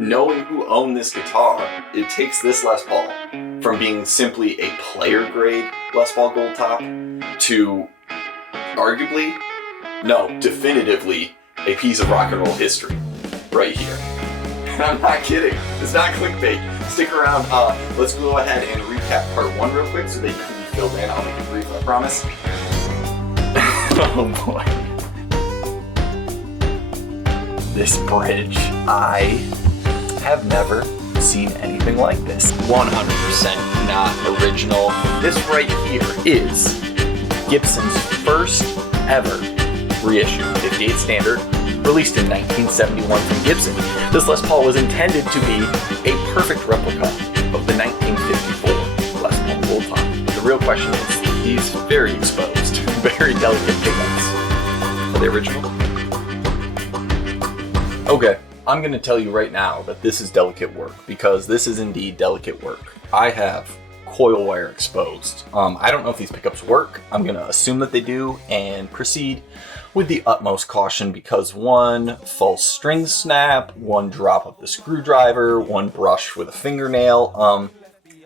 knowing who owned this guitar, it takes this Les Paul from being simply a player grade Les Paul Goldtop to arguably, no, definitively a piece of rock and roll history right here. And I'm not kidding. It's not clickbait. Stick around. Let's go ahead and recap part 1 real quick so that you can be filled in. I'll make it brief, I promise. Oh boy. This bridge, I have never seen anything like this. 100% not original. This right here is Gibson's first ever reissue, 58 standard, released in 1971 from Gibson. This Les Paul was intended to be a perfect replica of the 1954 Les Paul Goldtop. The real question is, these very exposed, very delicate pickups, are they original? Okay, I'm going to tell you right now that this is delicate work, because this is indeed delicate work. I have coil wire exposed. I don't know if these pickups work. I'm going to assume that they do and proceed with the utmost caution, because one false string snap, one drop of the screwdriver, one brush with a fingernail,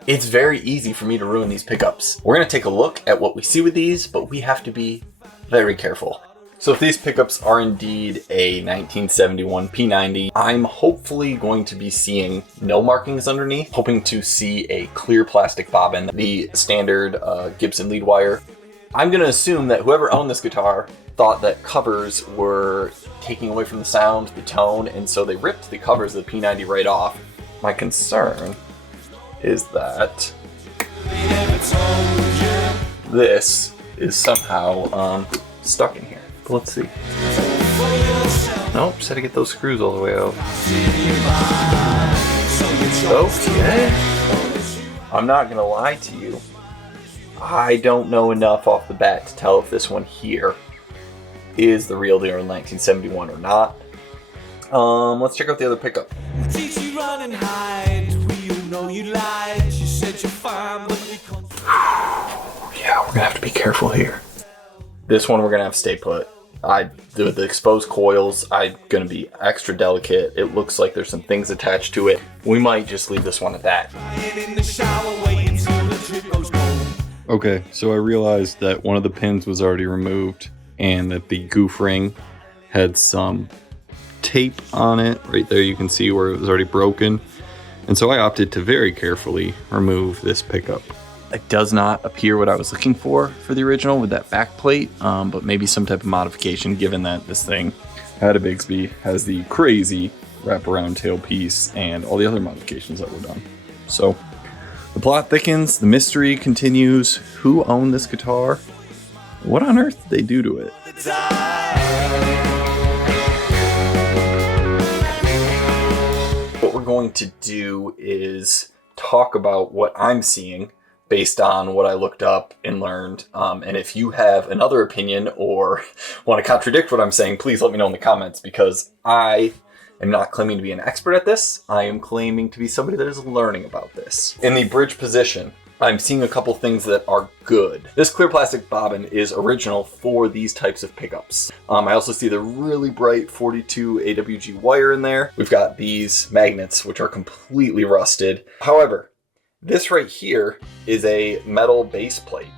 it's very easy for me to ruin these pickups. We're going to take a look at what we see with these, but we have to be very careful. So if these pickups are indeed a 1971 P90, I'm hopefully going to be seeing no markings underneath, hoping to see a clear plastic bobbin, the standard Gibson lead wire. I'm going to assume that whoever owned this guitar thought that covers were taking away from the sound, the tone, and so they ripped the covers of the P90 right off. My concern is that this is somehow stuck in here. But let's see. Nope, just had to get those screws all the way out. Okay. I'm not gonna lie to you. I don't know enough off the bat to tell if this one here is the real deal in 1971 or not. Let's check out the other pickup. Yeah, we're gonna have to be careful here. This one we're gonna have to stay put. The exposed coils, I'm gonna be extra delicate. It looks like there's some things attached to it. We might just leave this one at that. Okay, so I realized that one of the pins was already removed and that the goof ring had some tape on it. Right there you can see where it was already broken. And so I opted to very carefully remove this pickup. It does not appear what I was looking for the original with that back plate, but maybe some type of modification, given that this thing had a Bigsby, has the crazy wraparound tailpiece, and all the other modifications that were done. So the plot thickens, the mystery continues. Who owned this guitar? What on earth did they do to it? What we're going to do is talk about what I'm seeing based on what I looked up and learned. And if you have another opinion or want to contradict what I'm saying, please let me know in the comments, because I am not claiming to be an expert at this. I am claiming to be somebody that is learning about this. In the bridge position, I'm seeing a couple things that are good. This clear plastic bobbin is original for these types of pickups. I also see the really bright 42 AWG wire in there. We've got these magnets, which are completely rusted. However, this right here is a metal base plate.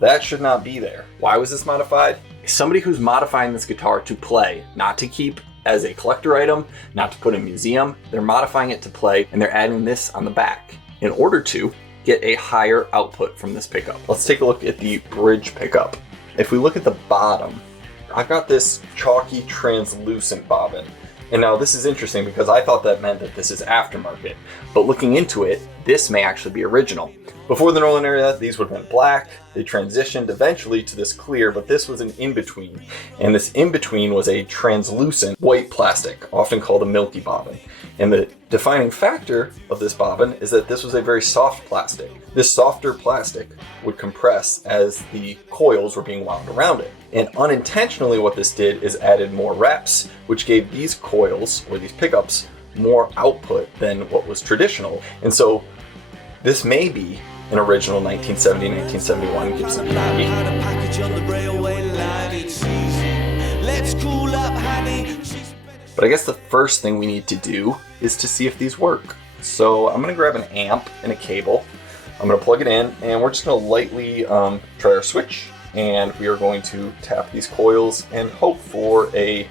That should not be there. Why was this modified? Somebody who's modifying this guitar to play, not to keep as a collector item, not to put in a museum. They're modifying it to play, and they're adding this on the back in order to get a higher output from this pickup. Let's take a look at the bridge pickup. If we look at the bottom, I've got this chalky translucent bobbin. And now this is interesting because I thought that meant that this is aftermarket, but looking into it, this may actually be original. Before the Northern era, these would have been black. They transitioned eventually to this clear, but this was an in-between. And this in-between was a translucent white plastic, often called a milky bobbin. And the defining factor of this bobbin is that this was a very soft plastic. This softer plastic would compress as the coils were being wound around it. And unintentionally what this did is added more reps, which gave these coils, or these pickups, more output than what was traditional. And so this may be an original 1970-1971 Gibson P90. But I guess the first thing we need to do is to see if these work. So I'm gonna grab an amp and a cable. I'm gonna plug it in, and we're just gonna lightly try our switch, and we are going to tap these coils and hope for a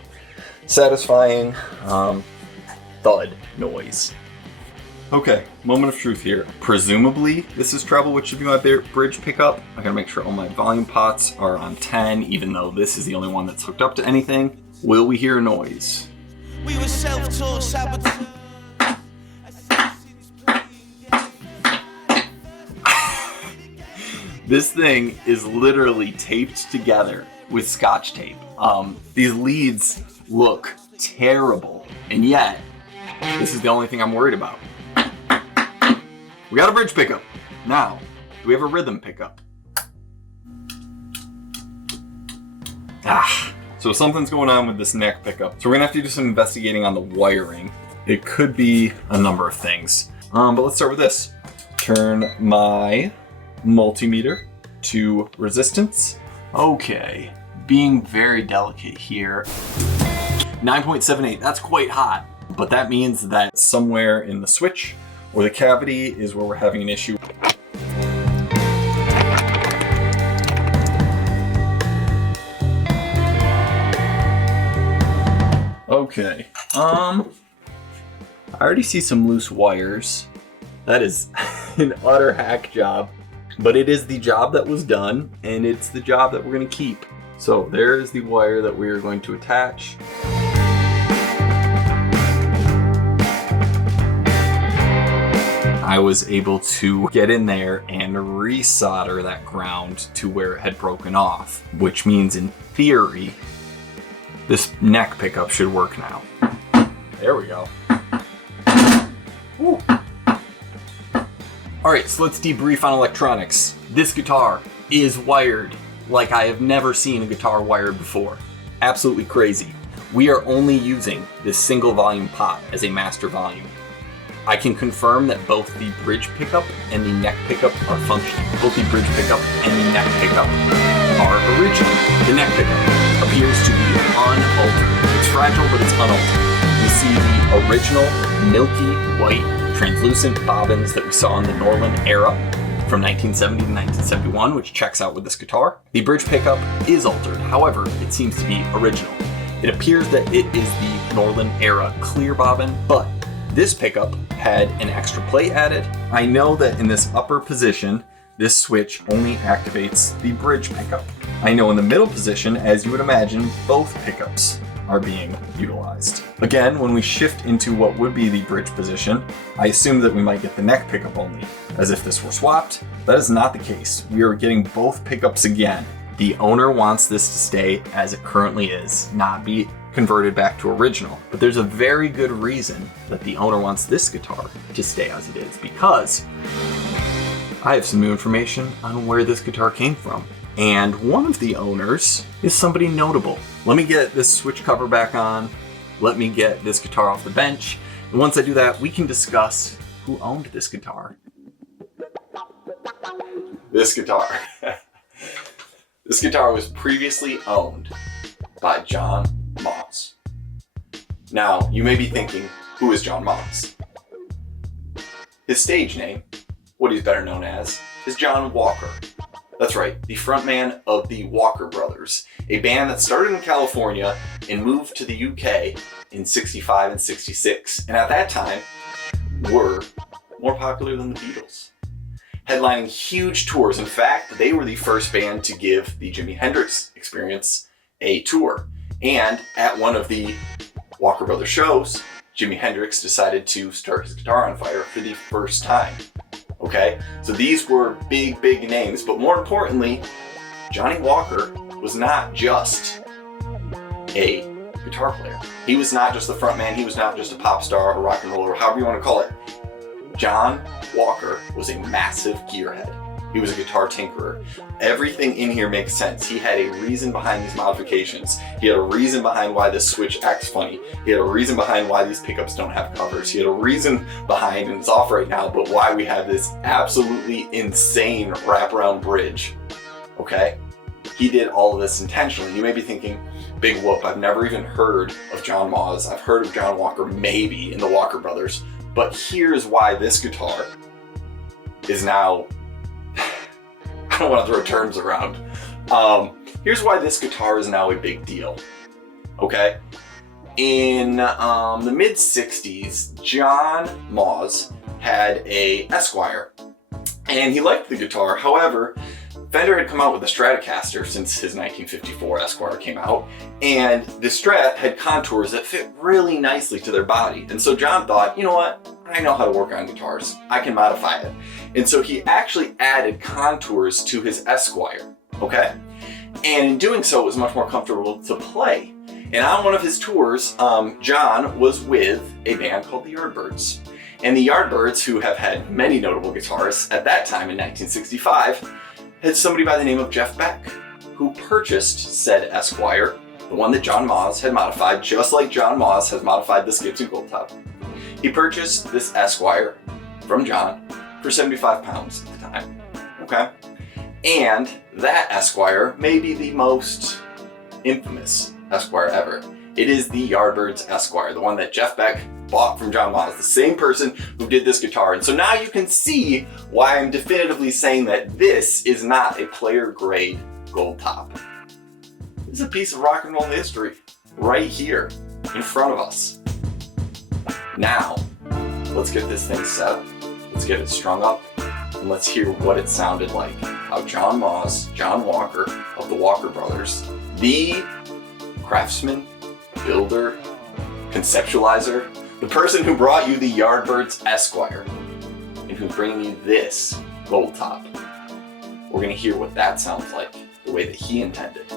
satisfying thud noise. Okay, moment of truth here. Presumably, this is treble, which should be my bridge pickup. I gotta make sure all my volume pots are on 10, even though this is the only one that's hooked up to anything. Will we hear a noise? We were self-taught saboteurs. This thing is literally taped together with Scotch tape. These leads look terrible, and yet, this is the only thing I'm worried about. We got a bridge pickup. Now, do we have a rhythm pickup? So something's going on with this neck pickup. So we're gonna have to do some investigating on the wiring. It could be a number of things. But let's start with this. Turn my multimeter to resistance. Okay, being very delicate here. 9.78, that's quite hot. But that means that somewhere in the switch or the cavity is where we're having an issue. Okay, I already see some loose wires. That is an utter hack job, but it is the job that was done, and it's the job that we're gonna keep. So there is the wire that we are going to attach. I was able to get in there and resolder that ground to where it had broken off, which means in theory, this neck pickup should work now. There we go. Woo. All right, so let's debrief on electronics. This guitar is wired like I have never seen a guitar wired before. Absolutely crazy. We are only using this single volume pot as a master volume. I can confirm that both the bridge pickup and the neck pickup are functioning. Both the bridge pickup and the neck pickup are original. The neck pickup appears to be unaltered. It's fragile, but it's unaltered. We see the original milky white translucent bobbins that we saw in the Norland era from 1970 to 1971, which checks out with this guitar. The bridge pickup is altered. However, it seems to be original. It appears that it is the Norland era clear bobbin, but this pickup had an extra plate added. I know that in this upper position, this switch only activates the bridge pickup. I know in the middle position, as you would imagine, both pickups are being utilized. Again, when we shift into what would be the bridge position, I assume that we might get the neck pickup only, as if this were swapped. That is not the case. We are getting both pickups again. The owner wants this to stay as it currently is, not be converted back to original. But there's a very good reason that the owner wants this guitar to stay as it is, because I have some new information on where this guitar came from. And one of the owners is somebody notable. Let me get this switch cover back on. Let me get this guitar off the bench. And once I do that, we can discuss who owned this guitar. This guitar. This guitar was previously owned by John Moss. Now, you may be thinking, who is John Moss? His stage name, what he's better known as, is John Walker. That's right, the frontman of the Walker Brothers, a band that started in California and moved to the UK in 65 and 66, and at that time were more popular than the Beatles. Headlining huge tours. In fact, they were the first band to give the Jimi Hendrix Experience a tour. And at one of the Walker Brothers shows, Jimi Hendrix decided to start his guitar on fire for the first time. Okay, so these were big, big names, but more importantly, Johnny Walker was not just a guitar player. He was not just the front man. He was not just a pop star or rock and roller, however you want to call it. John Walker was a massive gearhead. He was a guitar tinkerer. Everything in here makes sense. He had a reason behind these modifications. He had a reason behind why this switch acts funny. He had a reason behind why these pickups don't have covers. He had a reason behind, and it's off right now, but why we have this absolutely insane wraparound bridge. Okay? He did all of this intentionally. You may be thinking, big whoop. I've never even heard of John Maws. I've heard of John Walker maybe in the Walker Brothers, but here's why this guitar is now, I don't want to throw terms around. Here's why this guitar is now a big deal, okay? In the mid-60s, John Maws had a Esquire, and he liked the guitar. However, Fender had come out with a Stratocaster since his 1954 Esquire came out, and the Strat had contours that fit really nicely to their body. And so John thought, you know what? I know how to work on guitars. I can modify it. And so he actually added contours to his Esquire, okay? And in doing so, it was much more comfortable to play. And on one of his tours, John was with a band called the Yardbirds. And the Yardbirds, who have had many notable guitarists at that time in 1965, had somebody by the name of Jeff Beck, who purchased said Esquire, the one that John Maws had modified, just like John Maws has modified this Gibson Goldtop. He purchased this Esquire from John for 75 pounds at the time, okay? And that Esquire may be the most infamous Esquire ever. It is the Yardbirds Esquire, the one that Jeff Beck bought from John Maws, the same person who did this guitar. And so now you can see why I'm definitively saying that this is not a player grade Goldtop. This is a piece of rock and roll history right here in front of us. Now, let's get this thing set up. Let's get it strung up, and let's hear what it sounded like. How John Maws, John Walker of the Walker Brothers, the craftsman, builder, conceptualizer, the person who brought you the Yardbirds Esquire, and who's bringing you this Goldtop. We're gonna hear what that sounds like, the way that he intended.